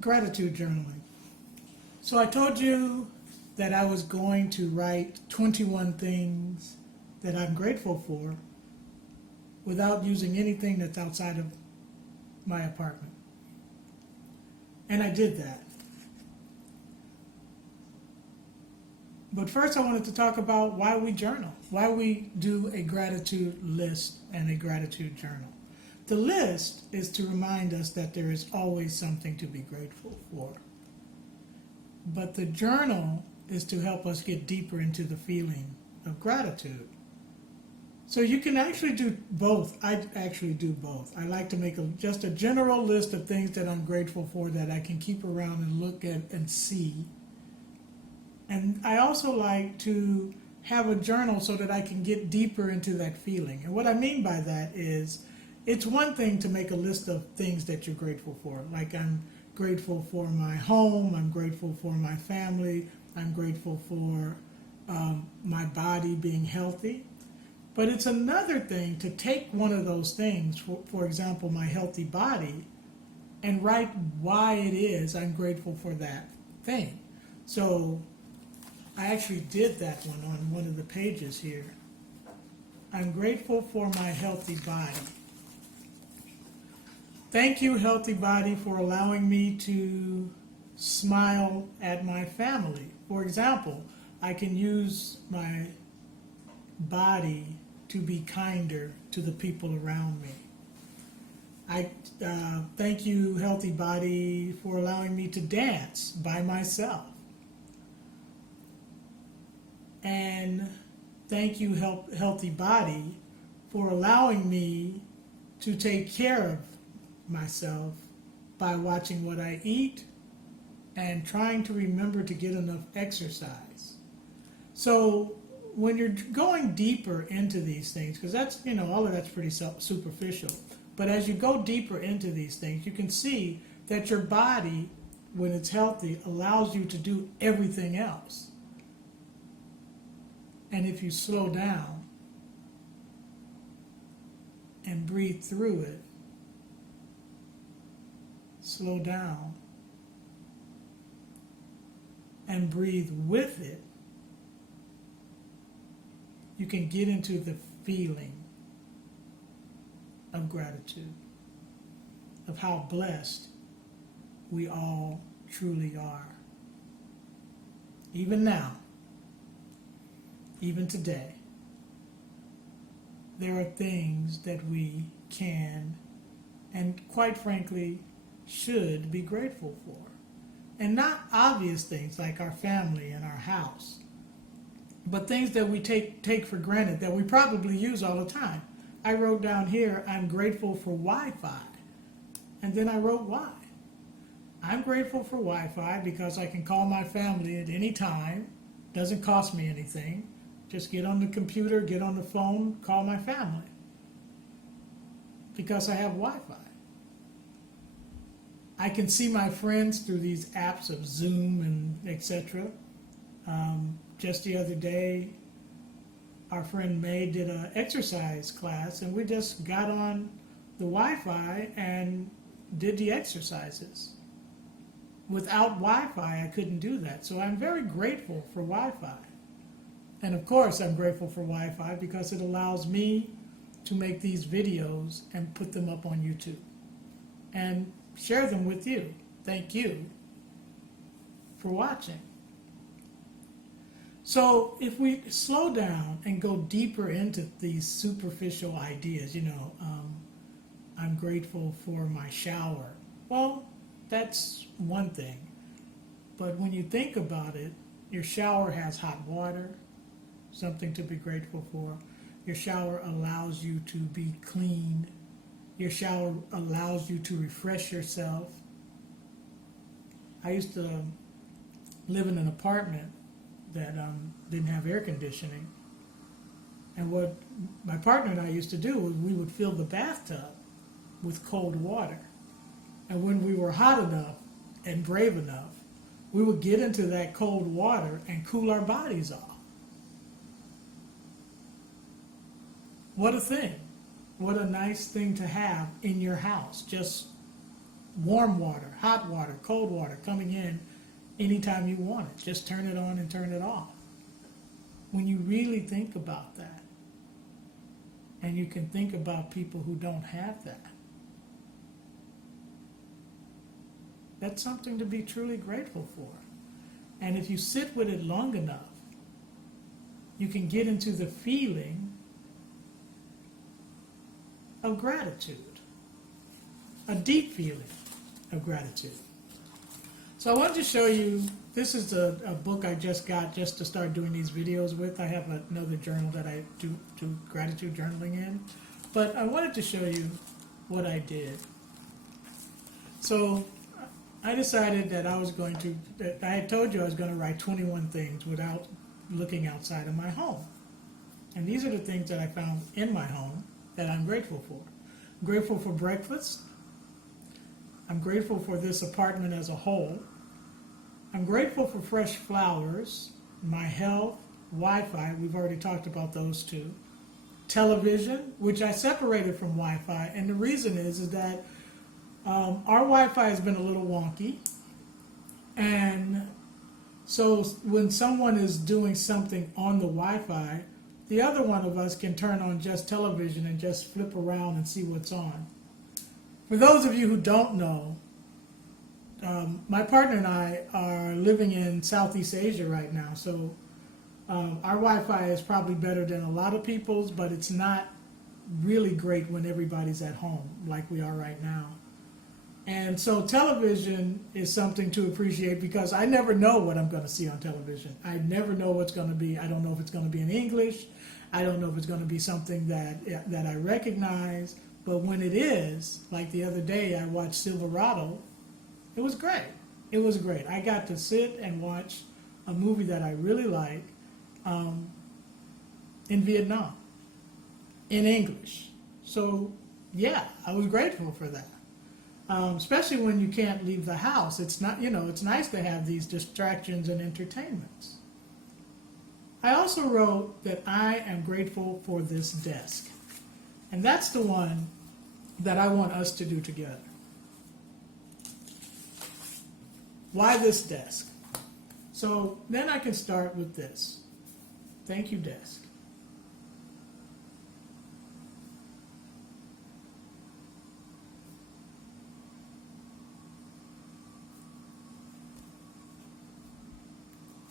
Gratitude journaling. So I told you that I was going to write 21 things that I'm grateful for without using anything that's outside of my apartment. And I did that. But first I wanted to talk about why we journal, why we do a gratitude list and a gratitude journal. The list is to remind us that there is always something to be grateful for. But the journal is to help us get deeper into the feeling of gratitude. So you can actually do both. I actually do both. I like to make just a general list of things that I'm grateful for that I can keep around and look at and see. And I also like to have a journal so that I can get deeper into that feeling. And what I mean by that is, it's one thing to make a list of things that you're grateful for. Like I'm grateful for my home, I'm grateful for my family, I'm grateful for my body being healthy. But it's another thing to take one of those things, for example, my healthy body, and write why it is I'm grateful for that thing. So I actually did that one on one of the pages here. I'm grateful for my healthy body. Thank you, healthy body, for allowing me to smile at my family. For example, I can use my body to be kinder to the people around me. I thank you, healthy body, for allowing me to dance by myself. And thank you, healthy body, for allowing me to take care of myself by watching what I eat and trying to remember to get enough exercise. So when you're going deeper into these things, because that's, all of that's pretty superficial, but as you go deeper into these things, you can see that your body, when it's healthy, allows you to do everything else. And if you slow down and breathe through it, slow down and breathe with it, you can get into the feeling of gratitude, of how blessed we all truly are. Even now, even today, there are things that we can and, quite frankly, should be grateful for. And not obvious things like our family and our house, but things that we take for granted that we probably use all the time. I wrote down here, I'm grateful for Wi-Fi. And then I wrote why. I'm grateful for Wi-Fi because I can call my family at any time. Doesn't cost me anything. Just get on the computer, get on the phone, call my family. Because I have Wi-Fi. I can see my friends through these apps of Zoom and etc. Just the other day, our friend May did an exercise class, and we just got on the Wi-Fi and did the exercises. Without Wi-Fi, I couldn't do that. So I'm very grateful for Wi-Fi. And of course, I'm grateful for Wi-Fi because it allows me to make these videos and put them up on YouTube and share them with you. Thank you for watching. So if we slow down and go deeper into these superficial ideas, I'm grateful for my shower. Well, that's one thing. But when you think about it, your shower has hot water, something to be grateful for. Your shower allows you to be clean. Your shower allows you to refresh yourself. I used to live in an apartment that didn't have air conditioning. And what my partner and I used to do was we would fill the bathtub with cold water. And when we were hot enough and brave enough, we would get into that cold water and cool our bodies off. What a thing. What a nice thing to have in your house. Just warm water, hot water, cold water coming in anytime you want it. Just turn it on and turn it off. When you really think about that, and you can think about people who don't have that, that's something to be truly grateful for. And if you sit with it long enough, you can get into the feeling of gratitude, a deep feeling of gratitude. So I wanted to show you, this is a book I just got just to start doing these videos with. I have another journal that I do gratitude journaling in, but I wanted to show you what I did. So I decided that I had told you I was going to write 21 things without looking outside of my home. And these are the things that I found in my home that I'm grateful for. I'm grateful for breakfast. I'm grateful for this apartment as a whole. I'm grateful for fresh flowers, my health, Wi-Fi, we've already talked about those two. Television, which I separated from Wi-Fi, and the reason is that our Wi-Fi has been a little wonky, and so when someone is doing something on the Wi-Fi, the other one of us can turn on just television and just flip around and see what's on. For those of you who don't know, my partner and I are living in Southeast Asia right now, so our Wi-Fi is probably better than a lot of people's, but it's not really great when everybody's at home like we are right now. And so television is something to appreciate because I never know what I'm going to see on television. I never know what's going to be. I don't know if it's going to be in English. I don't know if it's going to be something that I recognize. But when it is, like the other day I watched Silverado, it was great. It was great. I got to sit and watch a movie that I really like in Vietnam, in English. So yeah, I was grateful for that. Especially when you can't leave the house. It's not, it's nice to have these distractions and entertainments. I also wrote that I am grateful for this desk. And that's the one that I want us to do together. Why this desk? So then I can start with this. Thank you, desk.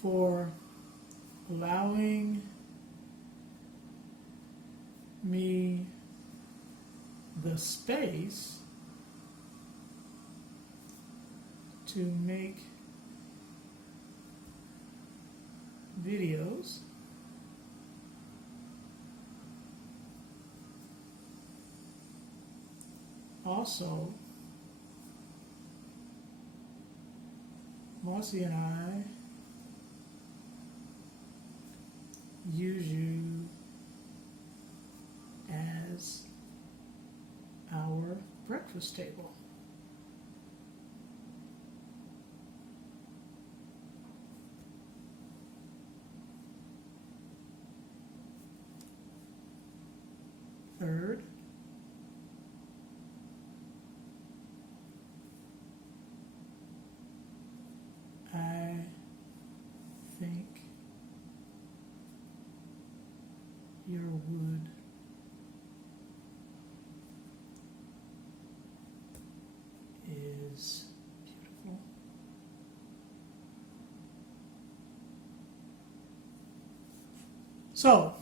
For allowing me the space to make videos also. Marcy and I use you as our breakfast table. Third, I think your wood is beautiful. So,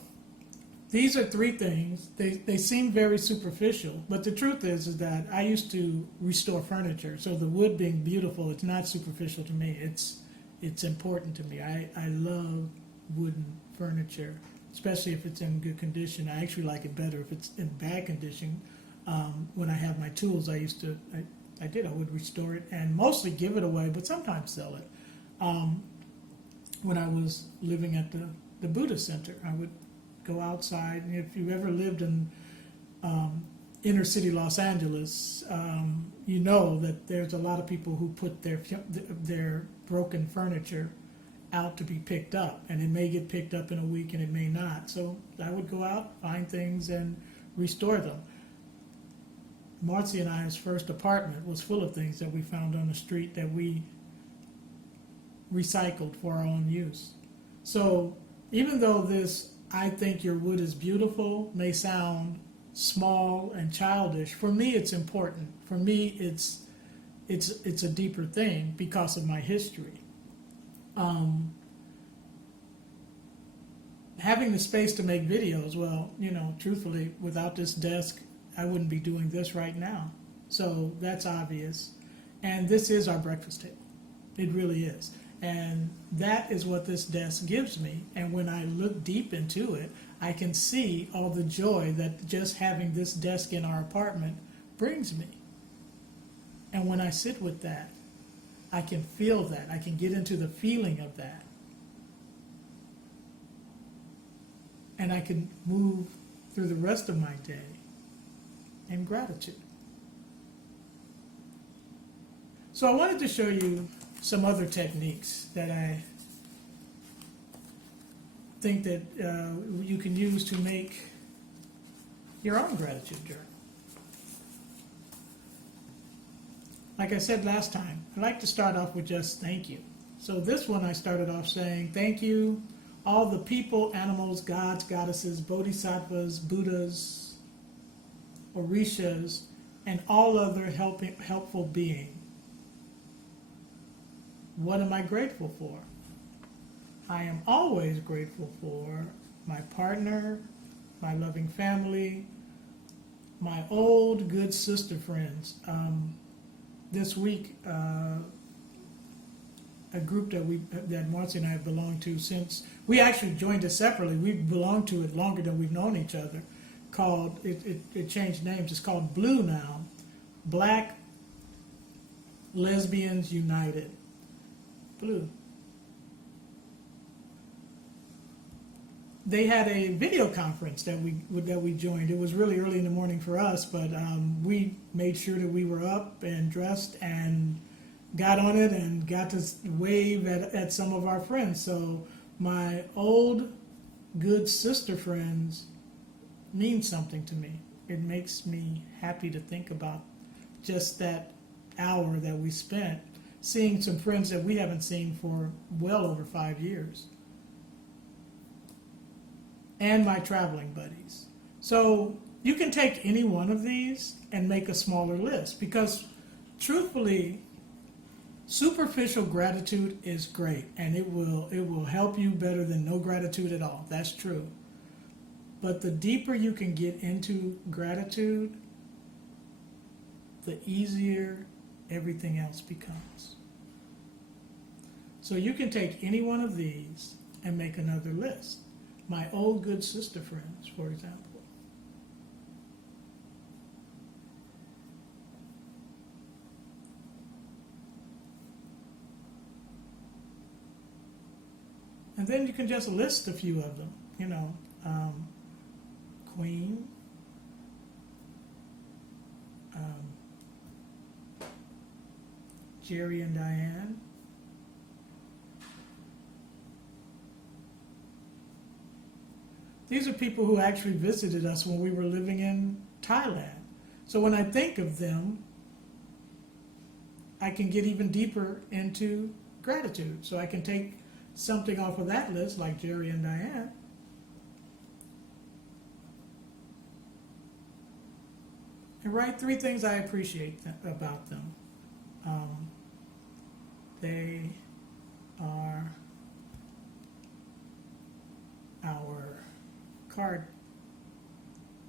these are three things. They seem very superficial, but the truth is that I used to restore furniture. So the wood being beautiful, it's not superficial to me. It's important to me. I love wooden furniture, especially if it's in good condition. I actually like it better if it's in bad condition. When I have my tools, I would restore it and mostly give it away, but sometimes sell it. When I was living at the Buddha Center, I would go outside, and if you've ever lived in inner city Los Angeles, you know that there's a lot of people who put their broken furniture out to be picked up, and it may get picked up in a week and it may not. So I would go out, find things, and restore them. Marcy and I's first apartment was full of things that we found on the street that we recycled for our own use. So even though this "I think your wood is beautiful" may sound small and childish, for me it's important. For me it's a deeper thing because of my history. Having the space to make videos, well, truthfully, without this desk, I wouldn't be doing this right now. So that's obvious. And this is our breakfast table. It really is. And that is what this desk gives me. And when I look deep into it, I can see all the joy that just having this desk in our apartment brings me. And when I sit with that, I can feel that. I can get into the feeling of that. And I can move through the rest of my day in gratitude. So I wanted to show you some other techniques that I think that you can use to make your own gratitude journal. Like I said last time, I like to start off with just thank you. So this one I started off saying, thank you, all the people, animals, gods, goddesses, bodhisattvas, Buddhas, Orishas, and all other helpful beings. What am I grateful for? I am always grateful for my partner, my loving family, my old good sister friends. This week, a group that Marcy and I have belonged to since we actually joined it separately. We've belonged to it longer than we've known each other. Called it changed names. It's called Blue now, Black Lesbians United. Blue. They had a video conference that we joined. It was really early in the morning for us, but we made sure that we were up and dressed and got on it and got to wave at some of our friends. So my old good sister friends mean something to me. It makes me happy to think about just that hour that we spent seeing some friends that we haven't seen for well over 5 years. And my traveling buddies. So you can take any one of these and make a smaller list, because truthfully, superficial gratitude is great, and it will help you better than no gratitude at all. That's true. But the deeper you can get into gratitude, the easier everything else becomes. So you can take any one of these and make another list. My old good sister friends, for example. And then you can just list a few of them, Queen, Jerry and Diane, these are people who actually visited us when we were living in Thailand. So when I think of them, I can get even deeper into gratitude. So I can take something off of that list, like Jerry and Diane, and write 3 things I appreciate about them. They are our card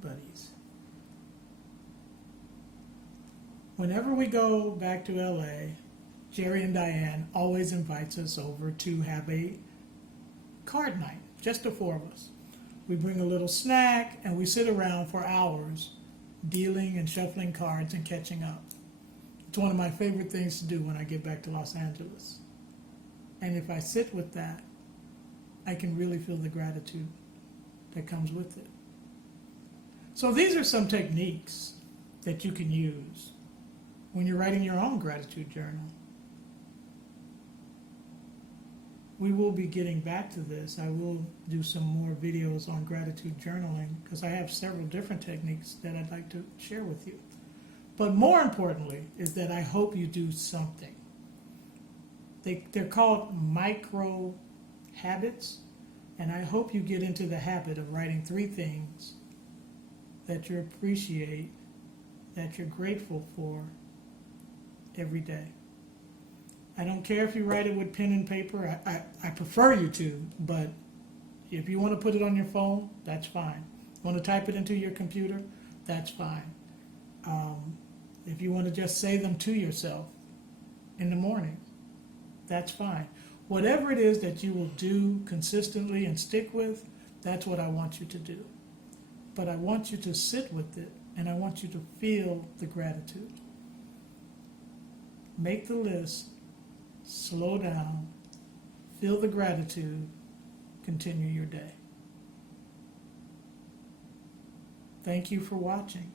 buddies. Whenever we go back to LA, Jerry and Diane always invites us over to have a card night, just the 4 of us. We bring a little snack and we sit around for hours dealing and shuffling cards and catching up. It's one of my favorite things to do when I get back to Los Angeles. And if I sit with that, I can really feel the gratitude that comes with it. So these are some techniques that you can use when you're writing your own gratitude journal. We will be getting back to this. I will do some more videos on gratitude journaling because I have several different techniques that I'd like to share with you. But more importantly is that I hope you do something. They're called micro habits, and I hope you get into the habit of writing 3 things that you appreciate, that you're grateful for every day. I don't care if you write it with pen and paper. I prefer you to, but if you want to put it on your phone, that's fine. Want to type it into your computer, that's fine. If you want to just say them to yourself in the morning, that's fine. Whatever it is that you will do consistently and stick with, that's what I want you to do. But I want you to sit with it, and I want you to feel the gratitude. Make the list, slow down, feel the gratitude, continue your day. Thank you for watching.